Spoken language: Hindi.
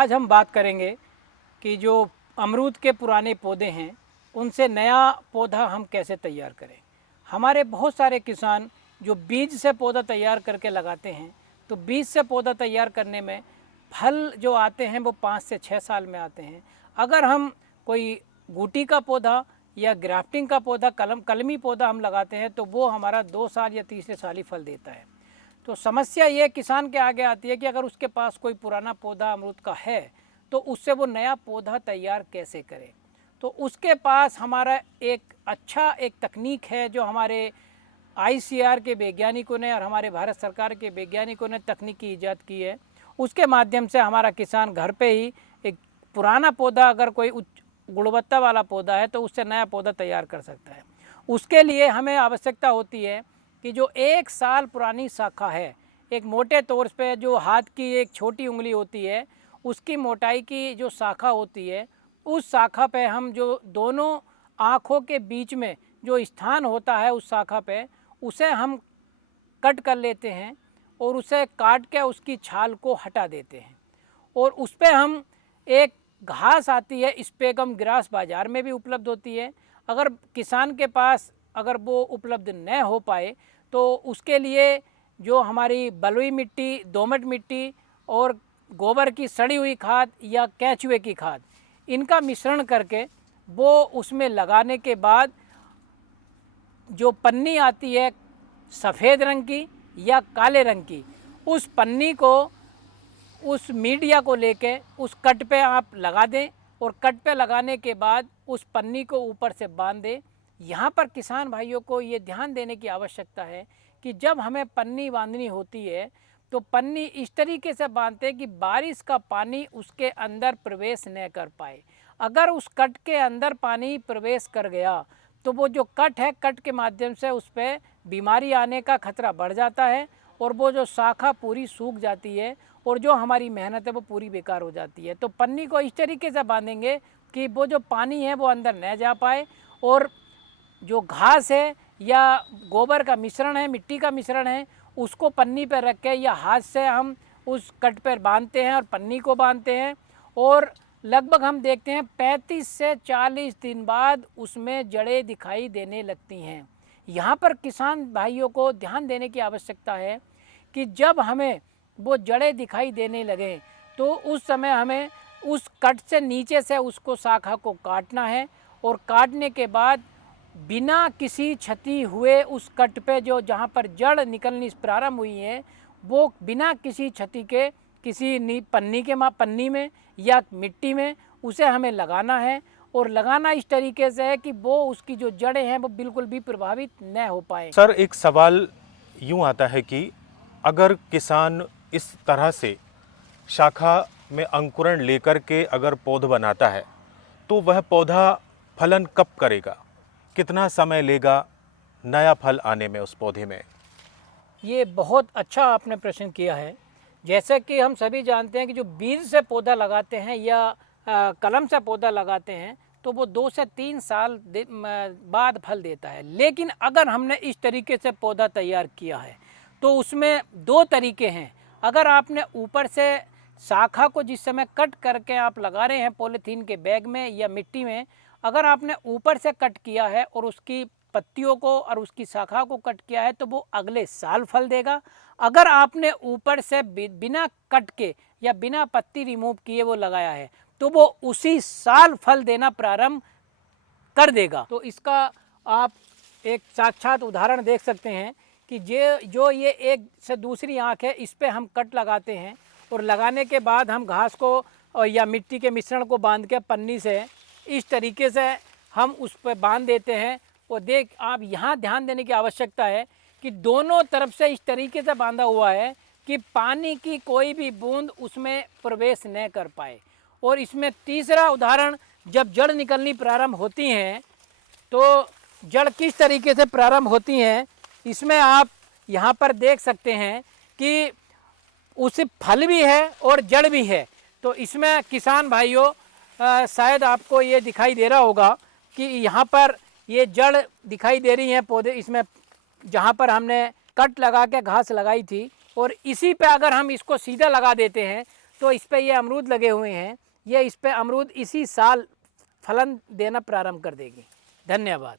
आज हम बात करेंगे कि जो अमरूद के पुराने पौधे हैं उनसे नया पौधा हम कैसे तैयार करें। हमारे बहुत सारे किसान जो बीज से पौधा तैयार करके लगाते हैं, तो बीज से पौधा तैयार करने में फल जो आते हैं वो 5 से 6 साल में आते हैं। अगर हम कोई बूटी का पौधा या ग्राफ्टिंग का पौधा कलमी पौधा हम लगाते हैं तो वो हमारा 2 साल या तीसरे साल ही फल देता है। तो समस्या ये किसान के आगे आती है कि अगर उसके पास कोई पुराना पौधा अमरूद का है तो उससे वो नया पौधा तैयार कैसे करे। तो उसके पास हमारा एक तकनीक है जो हमारे ICAR के वैज्ञानिकों ने और हमारे भारत सरकार के वैज्ञानिकों ने तकनीक की ईजाद की है। उसके माध्यम से हमारा किसान घर पे ही एक पुराना पौधा, अगर कोई उच्च गुणवत्ता वाला पौधा है तो उससे नया पौधा तैयार कर सकता है। उसके लिए हमें आवश्यकता होती है कि जो 1 साल पुरानी शाखा है, एक मोटे तौर पे जो हाथ की एक छोटी उंगली होती है उसकी मोटाई की जो शाखा होती है, उस शाखा पे हम जो दोनों आँखों के बीच में जो स्थान होता है उस शाखा पे, उसे हम कट कर लेते हैं और उसे काट के उसकी छाल को हटा देते हैं। और उस पर हम एक घास आती है, स्पेगम ग्रास बाज़ार में भी उपलब्ध होती है। अगर किसान के पास अगर वो उपलब्ध न हो पाए तो उसके लिए जो हमारी बलुई मिट्टी, दोमट मिट्टी और गोबर की सड़ी हुई खाद या केंचुए की खाद, इनका मिश्रण करके वो उसमें लगाने के बाद जो पन्नी आती है सफ़ेद रंग की या काले रंग की, उस पन्नी को, उस मीडिया को लेके उस कट पे आप लगा दें और कट पे लगाने के बाद उस पन्नी को ऊपर से बांध दें। यहाँ पर किसान भाइयों को ये ध्यान देने की आवश्यकता है कि जब हमें पन्नी बांधनी होती है तो पन्नी इस तरीके से बांधते हैं कि बारिश का पानी उसके अंदर प्रवेश न कर पाए। अगर उस कट के अंदर पानी प्रवेश कर गया तो वो जो कट है, कट के माध्यम से उस पर बीमारी आने का खतरा बढ़ जाता है और वो जो शाखा पूरी सूख जाती है और जो हमारी मेहनत है वो पूरी बेकार हो जाती है। तो पन्नी को इस तरीके से बांधेंगे कि वो जो पानी है वो अंदर न जा पाए और जो घास है या गोबर का मिश्रण है, मिट्टी का मिश्रण है, उसको पन्नी पर रख के या हाथ से हम उस कट पर बांधते हैं और पन्नी को बांधते हैं और लगभग हम देखते हैं 35 से 40 दिन बाद उसमें जड़ें दिखाई देने लगती हैं। यहाँ पर किसान भाइयों को ध्यान देने की आवश्यकता है कि जब हमें वो जड़ें दिखाई देने लगे तो उस समय हमें उस कट से नीचे से उसको शाखा को काटना है और काटने के बाद बिना किसी क्षति हुए उस कट पे जो जहाँ पर जड़ निकलनी प्रारंभ हुई है वो बिना किसी क्षति के किसी पन्नी में या मिट्टी में उसे हमें लगाना है। और लगाना इस तरीके से है कि वो उसकी जो जड़ें हैं वो बिल्कुल भी प्रभावित न हो पाए। सर, एक सवाल यूँ आता है कि अगर किसान इस तरह से शाखा में अंकुरण लेकर के अगर पौधा बनाता है तो वह पौधा फलन कब करेगा, कितना समय लेगा नया फल आने में उस पौधे में? ये बहुत अच्छा आपने प्रश्न किया है। जैसे कि हम सभी जानते हैं कि जो बीज से पौधा लगाते हैं या कलम से पौधा लगाते हैं तो वो 2 से 3 साल बाद फल देता है। लेकिन अगर हमने इस तरीके से पौधा तैयार किया है तो उसमें 2 तरीके हैं। अगर आपने ऊपर से शाखा को जिस समय कट करके आप लगा रहे हैं पॉलीथीन के बैग में या मिट्टी में, अगर आपने ऊपर से कट किया है और उसकी पत्तियों को और उसकी शाखा को कट किया है तो वो अगले साल फल देगा। अगर आपने ऊपर से बिना कट के या बिना पत्ती रिमूव किए वो लगाया है तो वो उसी साल फल देना प्रारंभ कर देगा। तो इसका आप एक साक्षात उदाहरण देख सकते हैं कि जो ये एक से दूसरी आँख है, इस पे हम कट लगाते हैं और लगाने के बाद हम घास को या मिट्टी के मिश्रण को बांध के पन्नी से इस तरीके से हम उस पर बांध देते हैं। और आप यहाँ ध्यान देने की आवश्यकता है कि दोनों तरफ से इस तरीके से बांधा हुआ है कि पानी की कोई भी बूंद उसमें प्रवेश न कर पाए। और इसमें तीसरा उदाहरण, जब जड़ निकलनी प्रारंभ होती हैं तो जड़ किस तरीके से प्रारंभ होती हैं, इसमें आप यहाँ पर देख सकते हैं कि उसे फल भी है और जड़ भी है। तो इसमें किसान भाइयों शायद आपको ये दिखाई दे रहा होगा कि यहाँ पर ये जड़ दिखाई दे रही हैं पौधे, इसमें जहाँ पर हमने कट लगा के घास लगाई थी, और इसी पे अगर हम इसको सीधा लगा देते हैं तो इस पे ये अमरूद लगे हुए हैं, ये इस पे अमरूद इसी साल फलन देना प्रारंभ कर देगी। धन्यवाद।